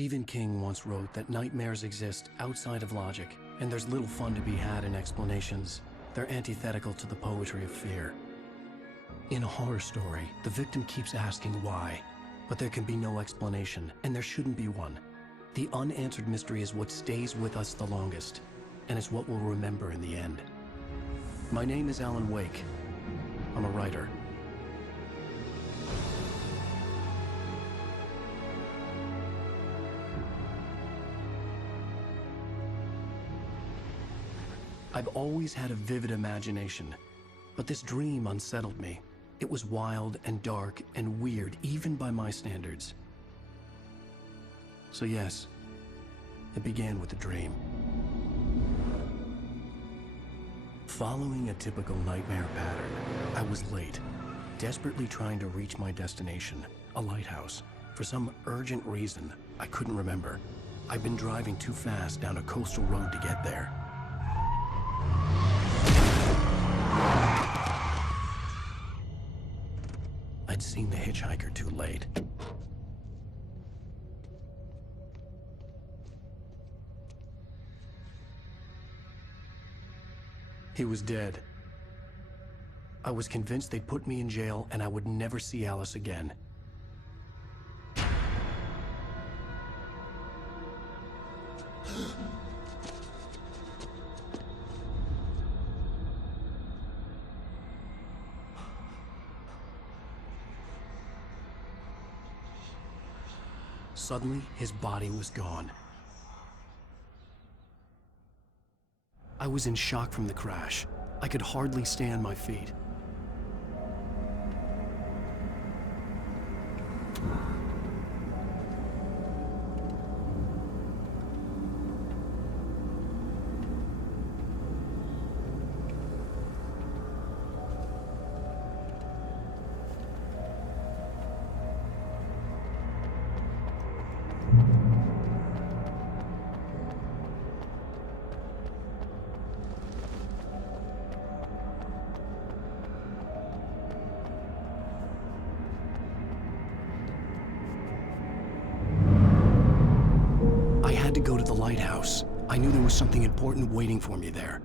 Stephen King once wrote that nightmares exist outside of logic, and there's little fun to be had in explanations. They're antithetical to the poetry of fear. In a horror story, the victim keeps asking why, but there can be no explanation, and there shouldn't be one. The unanswered mystery is what stays with us the longest, and it's what we'll remember in the end. My name is Alan Wake. I'm a writer. I've always had a vivid imagination, but this dream unsettled me. It was wild and dark and weird, even by my standards. So yes, it began with a dream. Following a typical nightmare pattern, I was late, desperately trying to reach my destination, a lighthouse. For some urgent reason, I couldn't remember. I'd been driving too fast down a coastal road to get there. I'd seen the hitchhiker too late. He was dead. I was convinced they'd put me in jail and I would never see Alice again. Suddenly, his body was gone. I was in shock from the crash. I could hardly stay on my feet. I had to go to the lighthouse. I knew there was something important waiting for me there.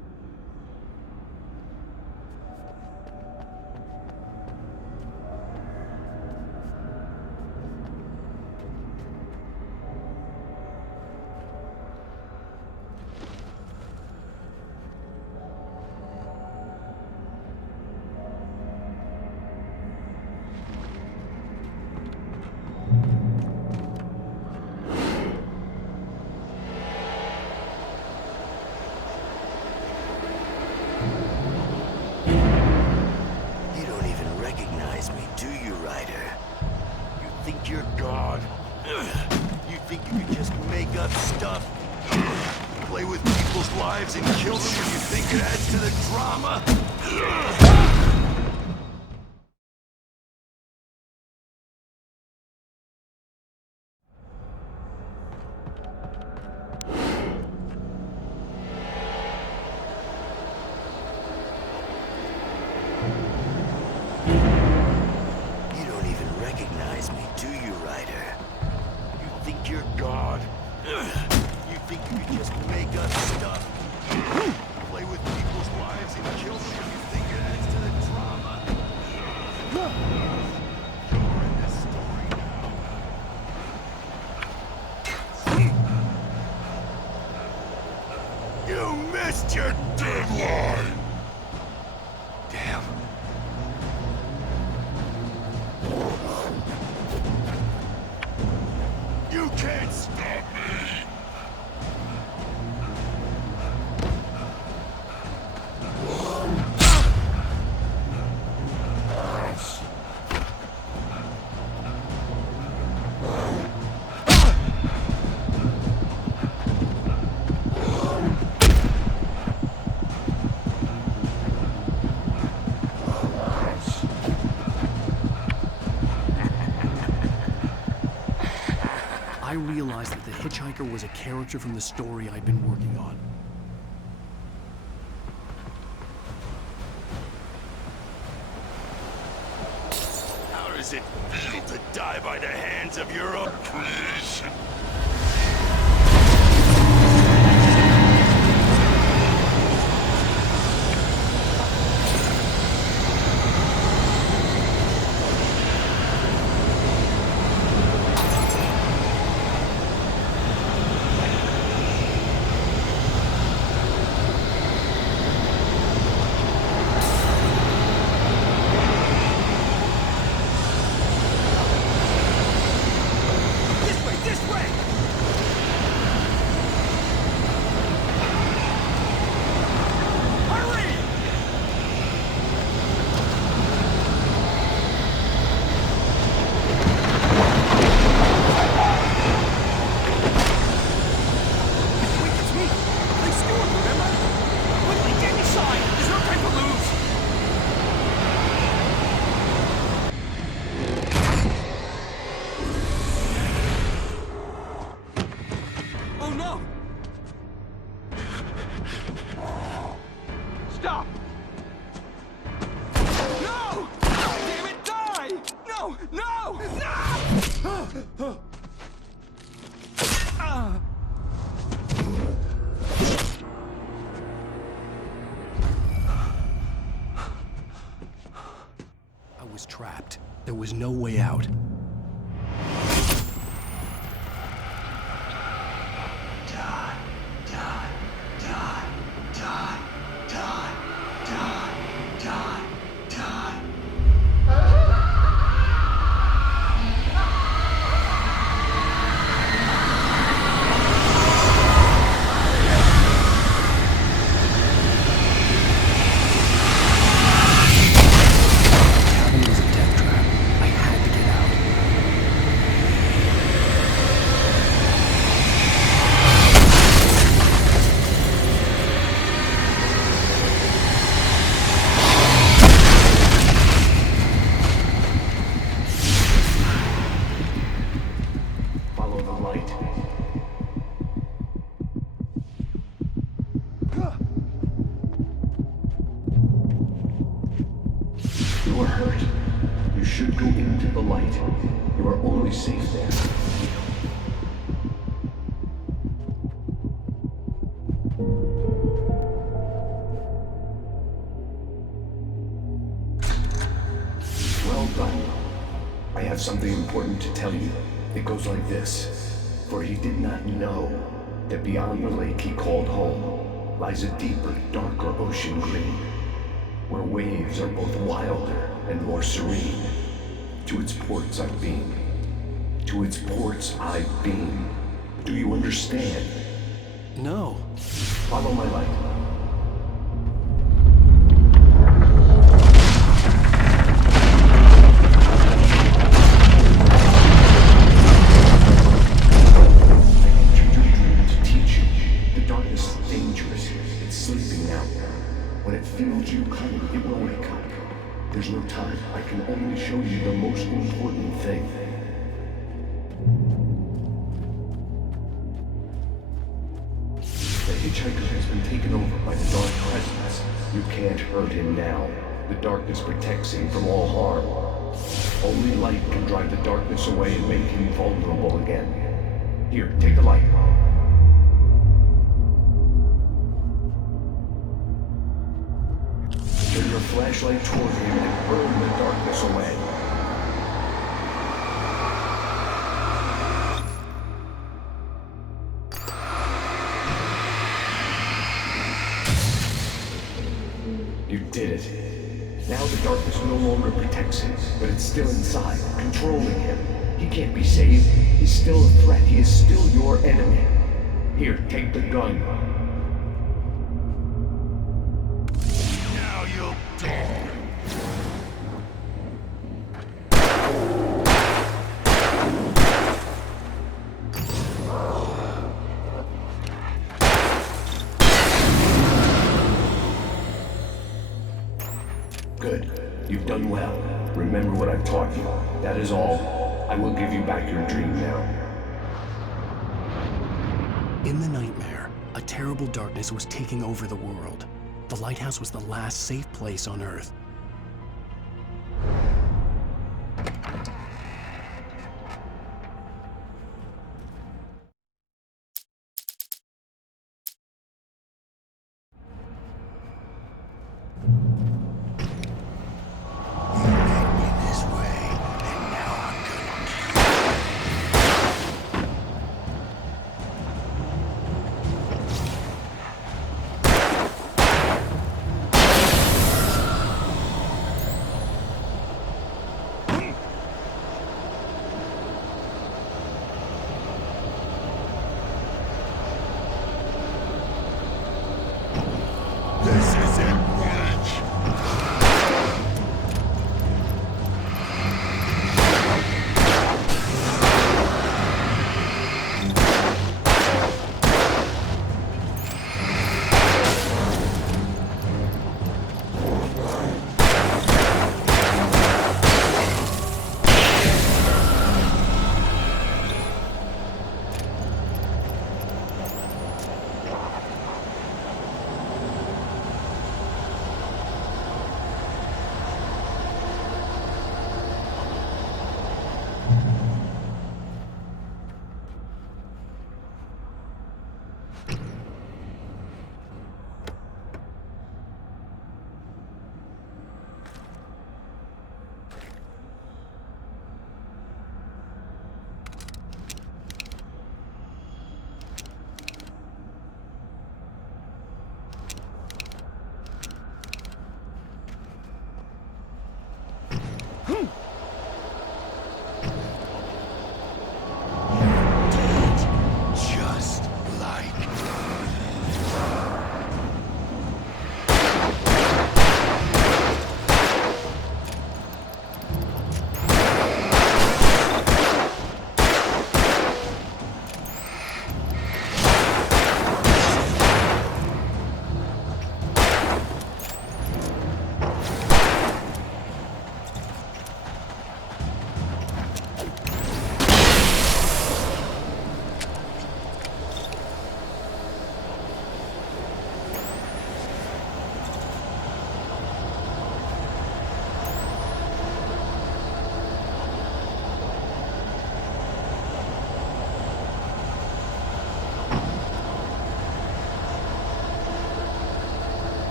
Do you, Ryder? You think you're God? You think you can just make up stuff? Play with people's lives and kill them when you think it adds to the drama? Do you, Ryder? You think you're God? You think you can just make up stuff? Play with people's lives and kill them when you think it adds to the drama? You're in this story now. You missed your deadline! Damn. You can't stop me! I realized that the hitchhiker was a character from the story I'd been working on. How does it feel to die by the hands of your own creation? Stop! No! Damn it, die! No! No! No! I was trapped. There was no way out. You are hurt. You should go into the light. You are only safe there. Well done. I have something important to tell you. It goes like this. For he did not know that beyond the lake he called home lies a deeper, darker ocean green, where waves are both wilder and more serene. To its ports I've been. To its ports I've been. Do you understand? No. Follow my light. There's no time. I can only show you the most important thing. The hitchhiker has been taken over by the dark presence. You can't hurt him now. The darkness protects him from all harm. Only light can drive the darkness away and make him vulnerable again. Here, take the light. Turn your flashlight toward him and burn the darkness away. You did it. Now the darkness no longer protects him, but it's still inside, controlling him. He can't be saved. He's still a threat. He is still your enemy. Here, take the gun. Good. You've done well. Remember what I've taught you. That is all. I will give you back your dream now. In the nightmare, a terrible darkness was taking over the world. The lighthouse was the last safe place on Earth.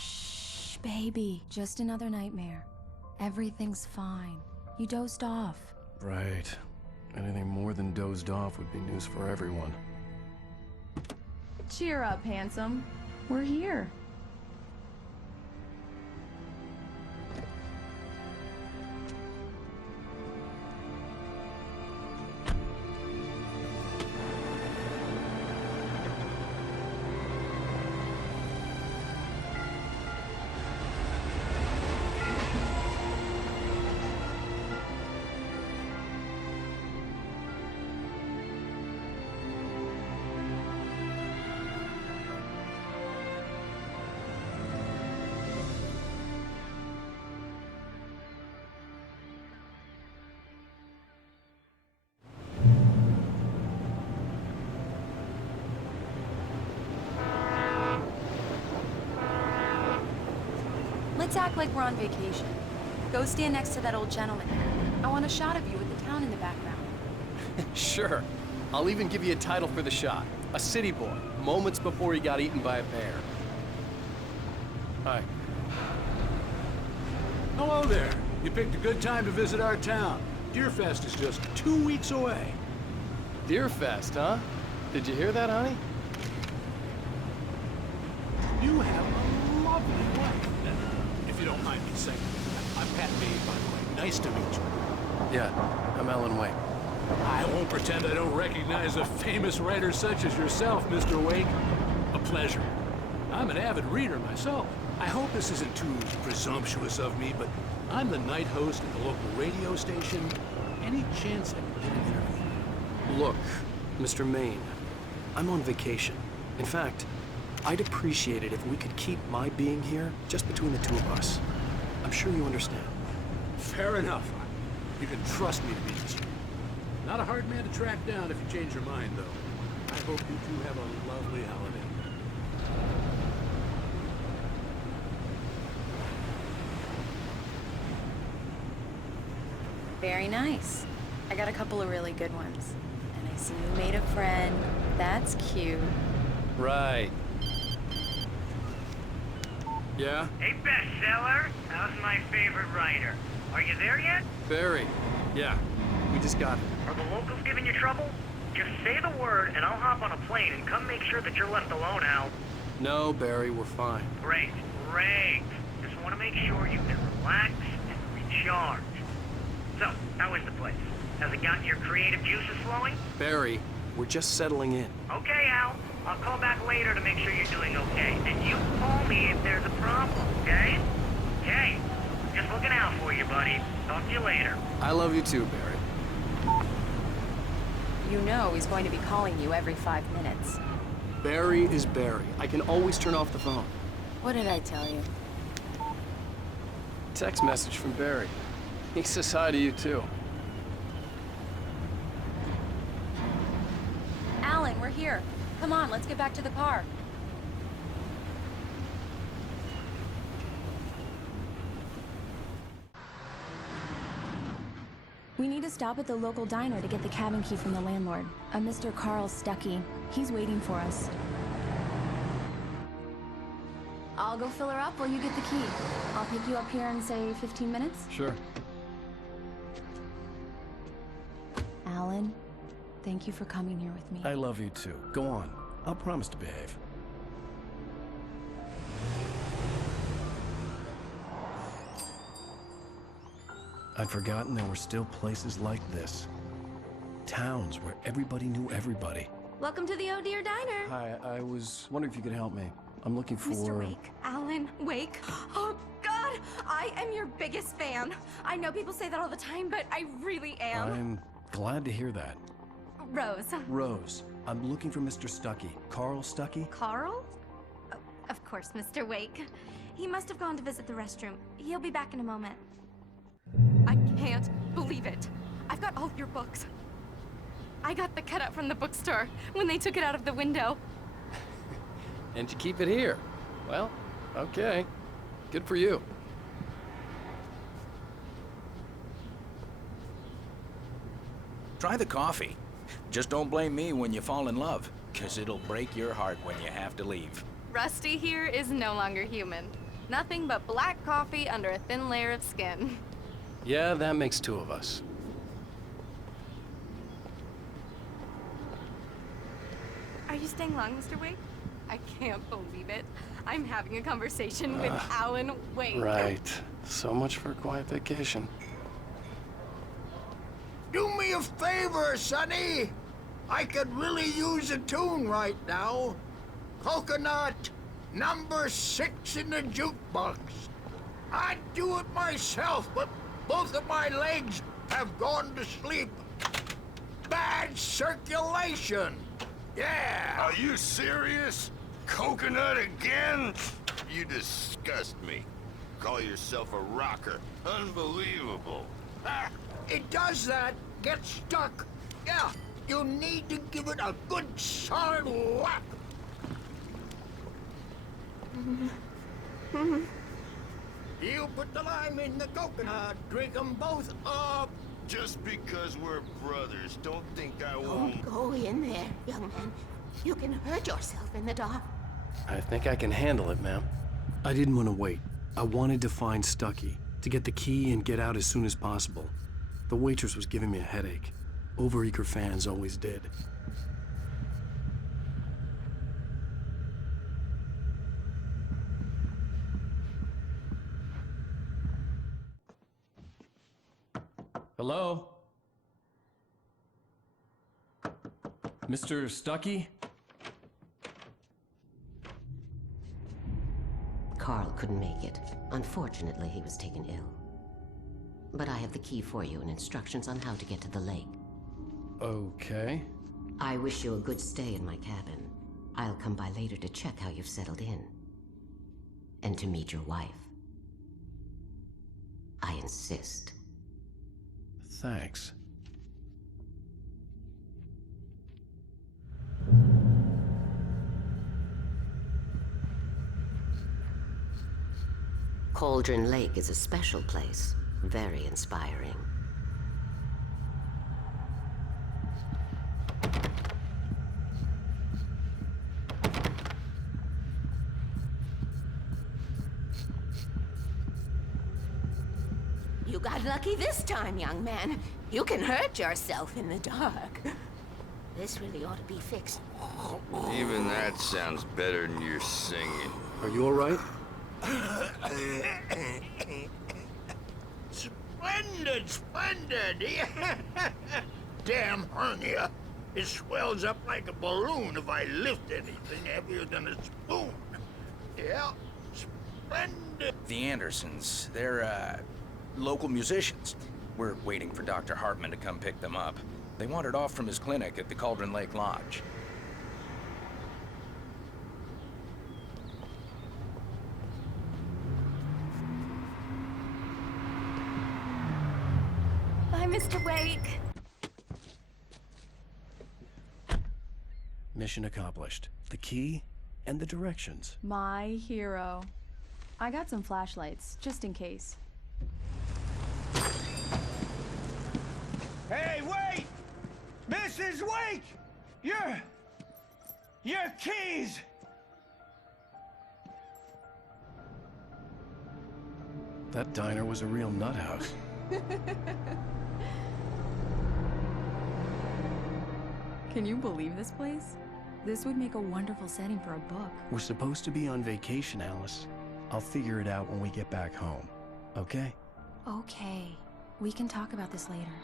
Shh, baby. Just another nightmare. Everything's fine. You dozed off. Right. Anything more than dozed off would be news for everyone. Cheer up, handsome. We're here. Let's act like we're on vacation. Go stand next to that old gentleman. I want a shot of you with the town in the background. Sure. I'll even give you a title for the shot. A city boy, moments before he got eaten by a bear. Hi. Hello there. You picked a good time to visit our town. Deerfest is just 2 weeks away. Deerfest, huh? Did you hear that, honey? You have a lovely wife. If you don't mind me saying, I'm Pat Meade, by the way. Nice to meet you. Yeah, I'm Alan Wake. I won't pretend I don't recognize a famous writer such as yourself, Mr. Wake. A pleasure. I'm an avid reader myself. I hope this isn't too presumptuous of me, but I'm the night host at the local radio station. Any chance I could get an interview? Look, Mr. Maine, I'm on vacation. In fact, I'd appreciate it if we could keep my being here just between the two of us. I'm sure you understand. Fair enough. You can trust me to be discreet. Not a hard man to track down if you change your mind, though. I hope you two have a lovely holiday. Very nice. I got a couple of really good ones. And I see you made a friend. That's cute. Right. Yeah? Hey, bestseller, how's my favorite writer? Are you there yet? Barry. Yeah, we just got it. Are the locals giving you trouble? Just say the word and I'll hop on a plane and come make sure that you're left alone, Al. No, Barry, we're fine. Great, great. Just want to make sure you can relax and recharge. So, how is the place? Has it gotten your creative juices flowing? Barry, we're just settling in. Okay, Al. I'll call back later to make sure you're doing okay. And you call me if there's a problem, okay? Okay. Just looking out for you, buddy. Talk to you later. I love you too, Barry. You know he's going to be calling you every 5 minutes. Barry is Barry. I can always turn off the phone. What did I tell you? Text message from Barry. He says hi to you too. Alan, we're here. Come on, let's get back to the car. We need to stop at the local diner to get the cabin key from the landlord, a Mr. Carl Stuckey. He's waiting for us. I'll go fill her up while you get the key. I'll pick you up here in, say, 15 minutes? Sure. Alan, thank you for coming here with me. I love you too. Go on. I'll promise to behave. I'd forgotten there were still places like this. Towns where everybody knew everybody. Welcome to the Oh Dear Diner. Hi, I was wondering if you could help me. I'm looking for... Mr. Wake. Alan Wake. Oh, God! I am your biggest fan. I know people say that all the time, but I really am. I'm glad to hear that. Rose. Rose, I'm looking for Mr. Stuckey. Carl Stuckey? Carl? Oh, of course, Mr. Wake. He must have gone to visit the restroom. He'll be back in a moment. I can't believe it. I've got all your books. I got the cutout from the bookstore when they took it out of the window. And you keep it here. Well, okay. Good for you. Try the coffee. Just don't blame me when you fall in love, 'cause it'll break your heart when you have to leave. Rusty here is no longer human. Nothing but black coffee under a thin layer of skin. Yeah, that makes two of us. Are you staying long, Mr. Wake? I can't believe it. I'm having a conversation with Alan Wake. Right. So much for a quiet vacation. Do me a favor, Sonny. I could really use a tune right now. Coconut, number 6 in the jukebox. I'd do it myself, but both of my legs have gone to sleep. Bad circulation. Yeah. Are you serious? Coconut again? You disgust me. Call yourself a rocker. Unbelievable. Ah, it does that. Get stuck. Yeah, you need to give it a good solid whack. You put the lime in the coconut. Drink them both up. Just because we're brothers, don't think I won't. Don't go in there, young man. You can hurt yourself in the dark. I think I can handle it, ma'am. I didn't want to wait. I wanted to find Stucky, to get the key and get out as soon as possible. The waitress was giving me a headache. Overeager fans always did. Hello? Mr. Stucky? Carl couldn't make it. Unfortunately, he was taken ill. But I have the key for you and instructions on how to get to the lake. Okay. I wish you a good stay in my cabin. I'll come by later to check how you've settled in. And to meet your wife. I insist. Thanks. Cauldron Lake is a special place. Very inspiring. You got lucky this time, young man. You can hurt yourself in the dark. This really ought to be fixed. Even that sounds better than your singing. Are you all right? Splendid, splendid. Damn hernia. It swells up like a balloon if I lift anything heavier than a spoon. Yeah, splendid. The Andersons, they're, local musicians. We're waiting for Dr. Hartman to come pick them up. They wandered off from his clinic at the Cauldron Lake Lodge. Bye, Mr. Wake. Mission accomplished. The key and the directions. My hero. I got some flashlights, just in case. Hey, wait! Mrs. Wake! Your keys! That diner was a real nut house. Can you believe this place? This would make a wonderful setting for a book. We're supposed to be on vacation, Alice. I'll figure it out when we get back home. Okay? Okay. We can talk about this later.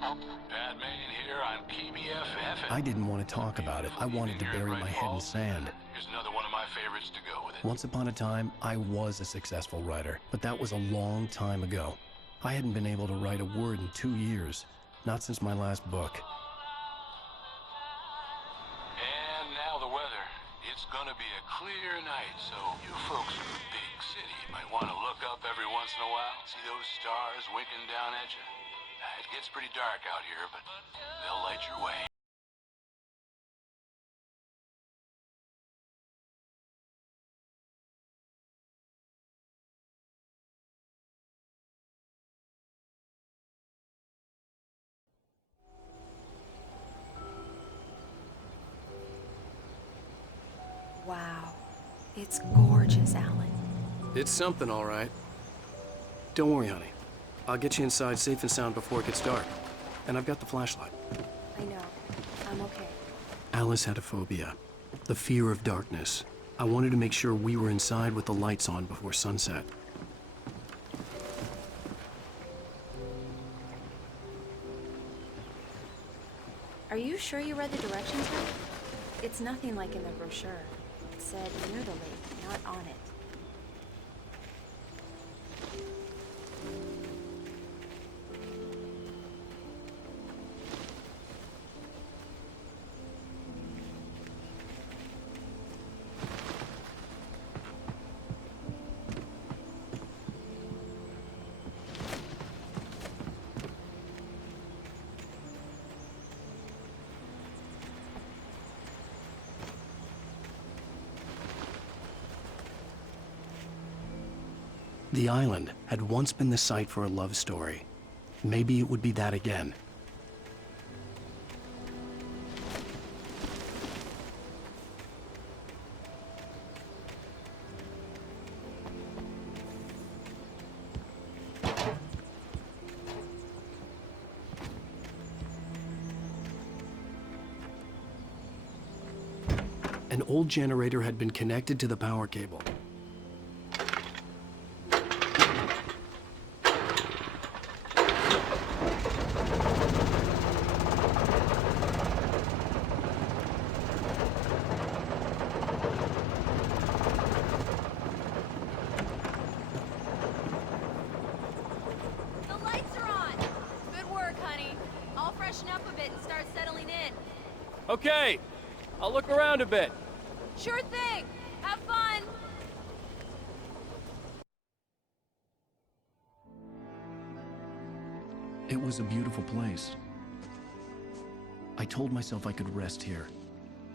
Batman here on PBFF. I didn't want to talk about it. I wanted to bury my head in sand. Here's another one of my favorites to go with it. Once upon a time, I was a successful writer, but that was a long time ago. I hadn't been able to write a word in 2 years, not since my last book. And now the weather. It's gonna be a clear night, so you folks in the big city might want to look up every once in a while, see those stars winking down at you. It gets pretty dark out here, but they'll light your way. Wow. It's gorgeous, Alan. It's something, all right. Don't worry, honey. I'll get you inside safe and sound before it gets dark. And I've got the flashlight. I know. I'm okay. Alice had a phobia. The fear of darkness. I wanted to make sure we were inside with the lights on before sunset. Are you sure you read the directions right? It's nothing like in the brochure. It said near the lake, not on it. The island had once been the site for a love story. Maybe it would be that again. An old generator had been connected to the power cable. Okay, I'll look around a bit. Sure thing! Have fun! It was a beautiful place. I told myself I could rest here,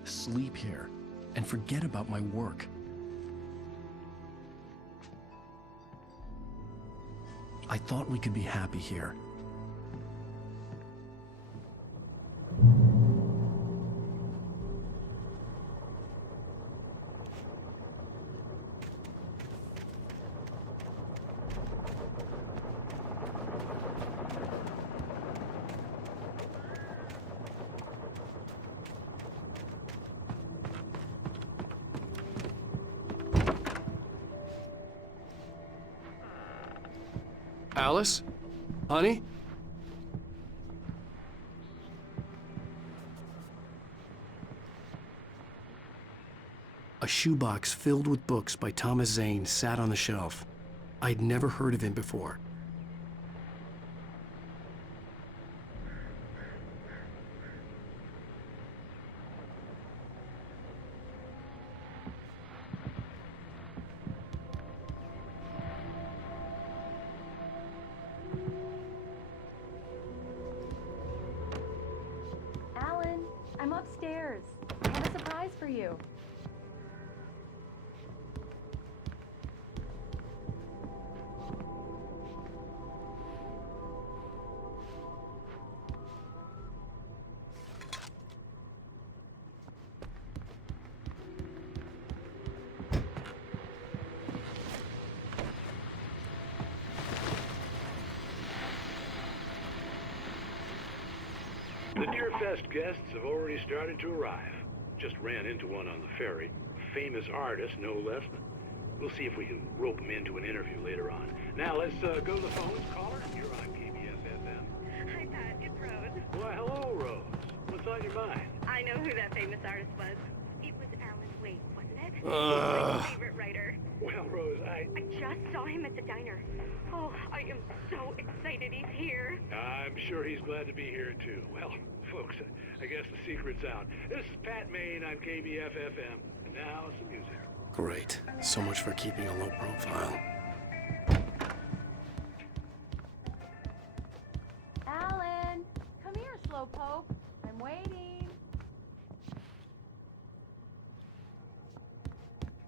sleep here, and forget about my work. I thought we could be happy here. Alice? Honey? A shoebox filled with books by Thomas Zane sat on the shelf. I'd never heard of him before. Alan, I'm upstairs. I have a surprise for you. The Deerfest guests have already started to arrive. Just ran into one on the ferry. Famous artist, no less. We'll see if we can rope him into an interview later on. Now, let's go to the phones. Caller, you're on KBS-FM. Hi, Pat. It's Rose. Why, hello, Rose. What's on your mind? I know who that famous artist was. It was Alan Wake, wasn't it? He's my favorite writer. Well, Rose, I just saw him at the diner. Oh, I am so excited he's here. I'm sure he's glad to be here, too. Well, folks, I guess the secret's out. This is Pat Maine on KBF-FM. And now, some music. Great. So much for keeping a low profile. Alan! Come here, Slowpoke. I'm waiting.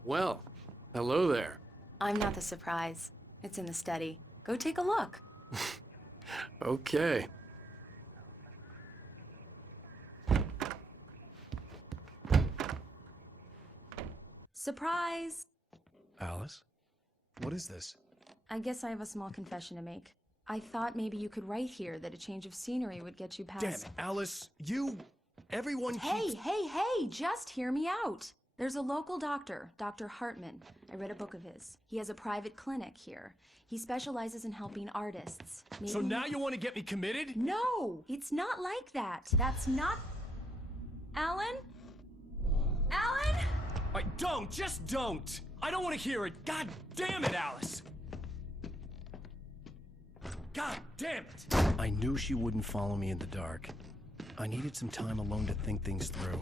Well, hello there. I'm not the surprise. It's in the study. Go take a look. Okay. Surprise! Alice? What is this? I guess I have a small confession to make. I thought maybe you could write here that a change of scenery would get you past... Damn it, Alice, everyone Hey, just hear me out. There's a local doctor, Dr. Hartman. I read a book of his. He has a private clinic here. He specializes in helping artists. Maybe... So now you want to get me committed? No, it's not like that. That's not... Alan? Alan? Just don't! I don't want to hear it! God damn it, Alice! God damn it! I knew she wouldn't follow me in the dark. I needed some time alone to think things through.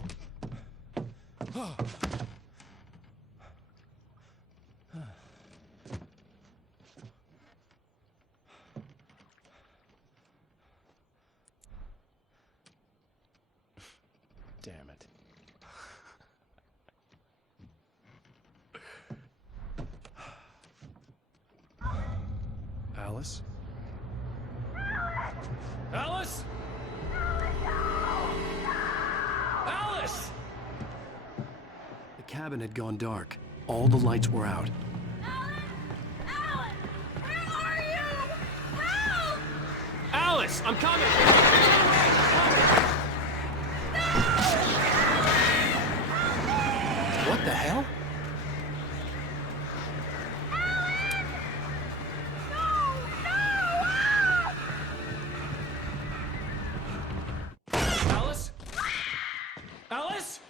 Damn it. Alice? Alice? Alice! The cabin had gone dark. All the lights were out. Alan! Where are you? Help! Alice, I'm coming! What the hell? Alice? Alice?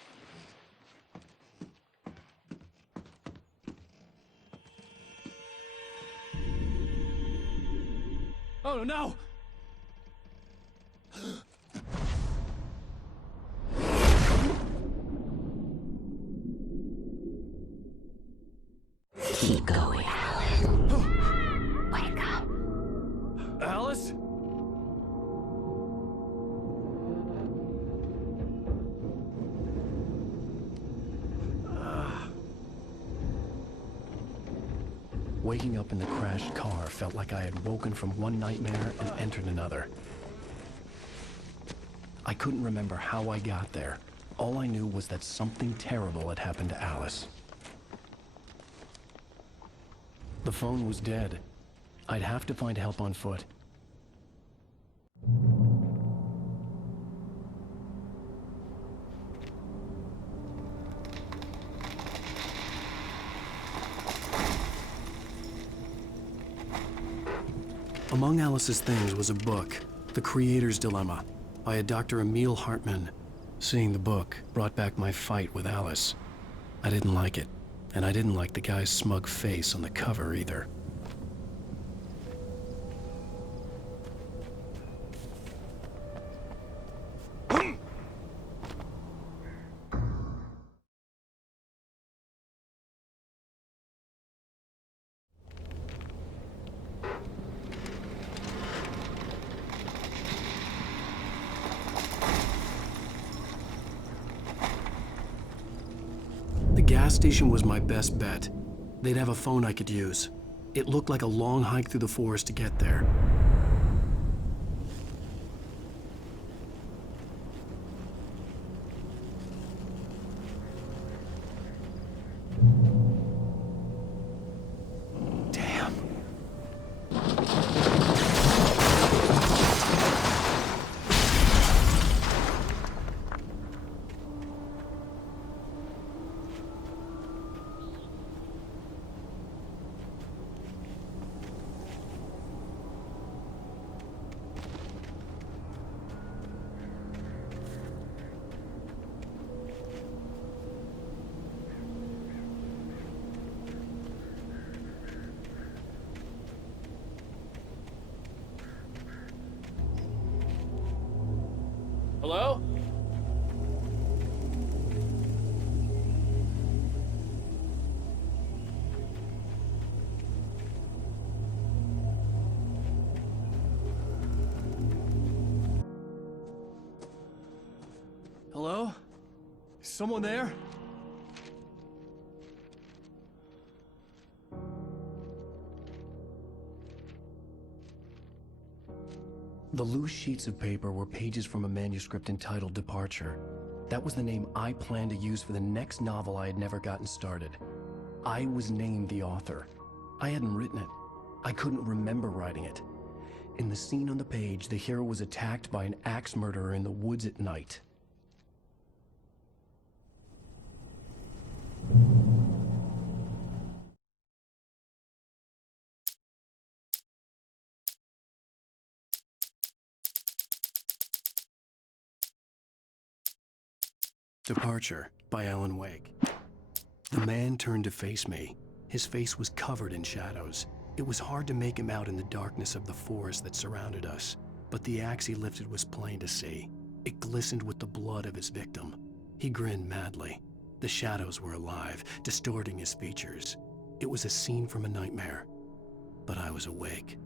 Oh no! Keep going, Alan. Wake up. Alice? Waking up in the crashed car felt like I had woken from one nightmare and entered another. I couldn't remember how I got there. All I knew was that something terrible had happened to Alice. The phone was dead. I'd have to find help on foot. Among Alice's things was a book, The Creator's Dilemma, by a Dr. Emil Hartman. Seeing the book brought back my fight with Alice. I didn't like it, and I didn't like the guy's smug face on the cover either. The gas station was my best bet. They'd have a phone I could use. It looked like a long hike through the forest to get there. Damn. Hello? Hello? Is someone there? The loose sheets of paper were pages from a manuscript entitled Departure. That was the name I planned to use for the next novel I had never gotten started. I was named the author. I hadn't written it. I couldn't remember writing it. In the scene on the page, the hero was attacked by an axe murderer in the woods at night. Departure by Alan Wake. The man turned to face me. His face was covered in shadows. It was hard to make him out in the darkness of the forest that surrounded us, but the axe he lifted was plain to see. It glistened with the blood of his victim. He grinned madly. The shadows were alive, distorting his features. It was a scene from a nightmare, but I was awake.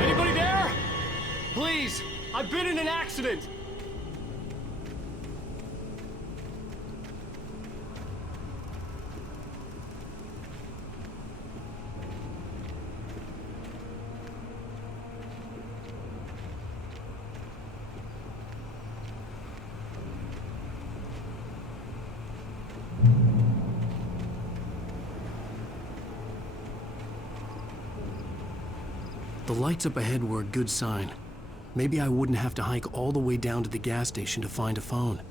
Anybody there? Please, I've been in an accident. The lights up ahead were a good sign. Maybe I wouldn't have to hike all the way down to the gas station to find a phone.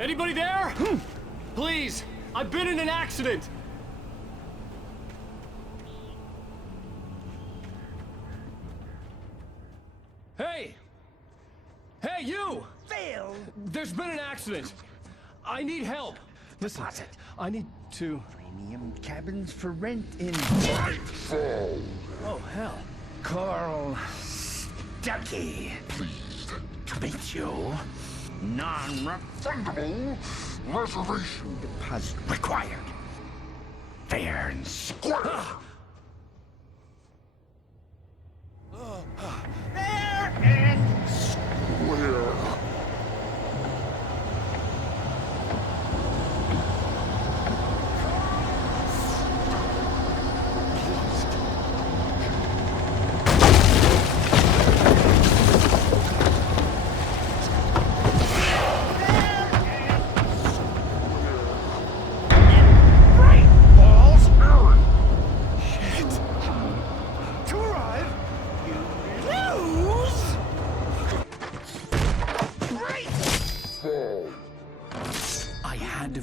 Anybody there? Please, I've been in an accident. Hey! Hey, you! Phil! There's been an accident. I need help. Listen, I need to... Premium cabins for rent in... Nightfall! Oh, hell. Carl Stuckey. Pleased To meet you. Non-refundable reservation deposit required. Fair and square. Fair and square.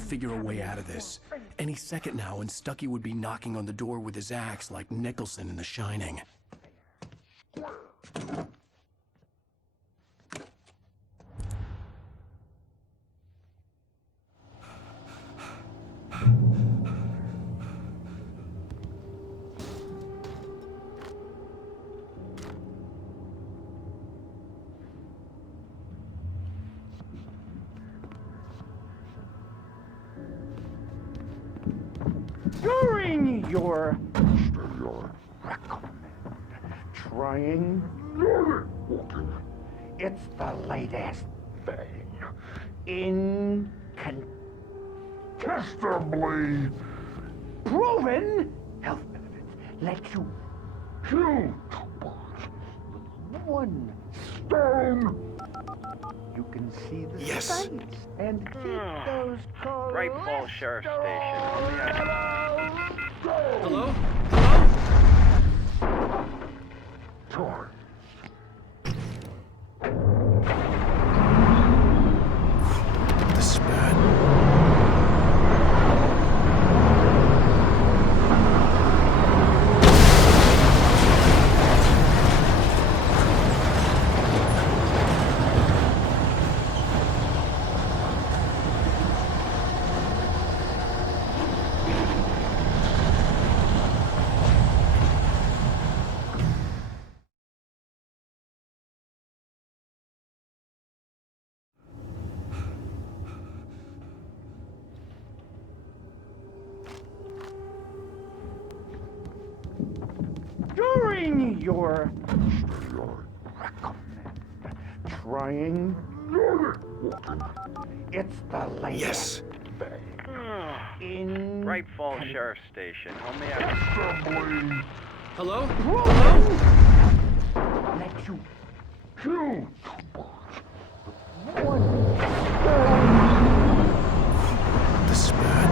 Figure a way out of this. Any second now, and Stuckey would be knocking on the door with his axe like Nicholson in The Shining. During your recommend trying walking. It's the latest thing. Incontestably proven health benefits. Let you kill with one stone. You can see the sights and keep those cars. Great Falls Sheriff Station. Hello? Torn. This is bad. your recommend trying it's the latest Yes. in Bright Falls Sheriff Station. Only I... Hello? let you choose This is bad.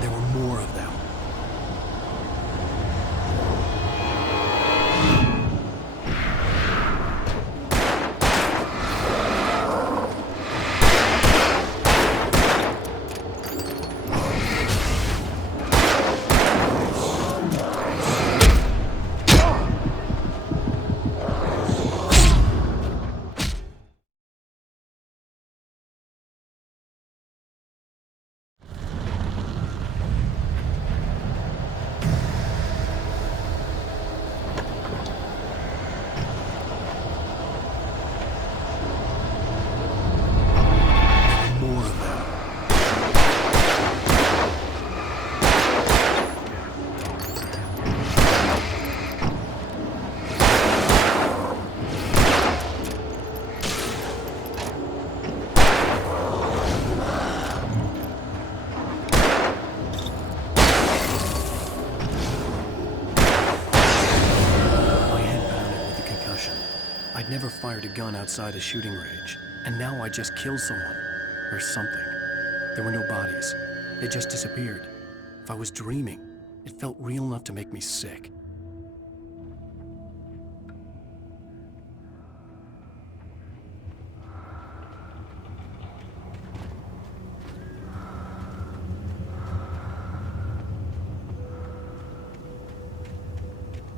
There were more of them. More of them. My head pounded with the concussion. I'd never fired a gun outside a shooting range, and now I just killed someone. Or something. There were no bodies. They just disappeared. If I was dreaming, it felt real enough to make me sick.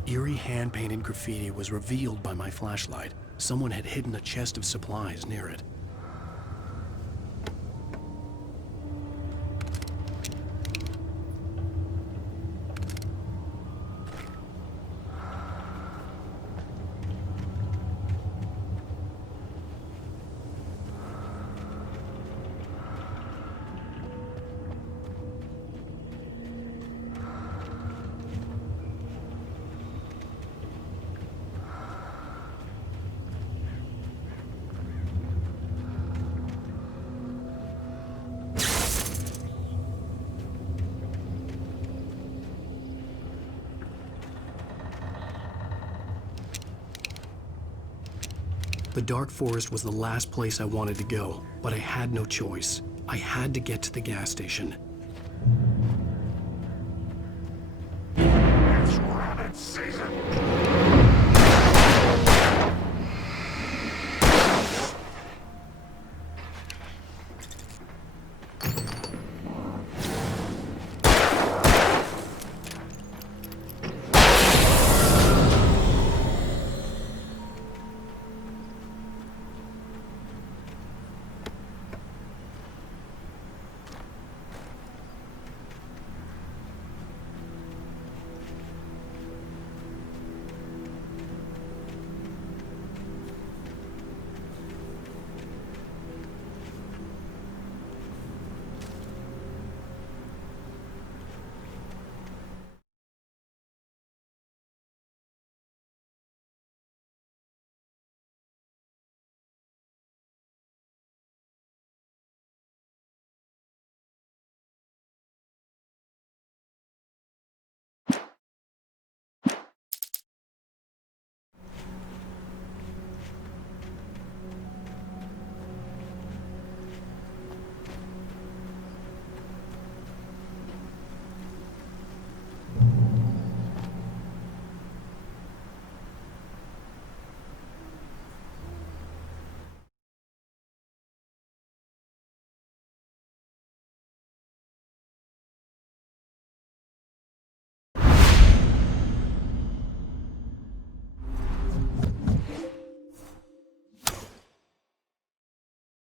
Eerie hand-painted graffiti was revealed by my flashlight. Someone had hidden a chest of supplies near it. The dark forest was the last place I wanted to go, but I had no choice. I had to get to the gas station.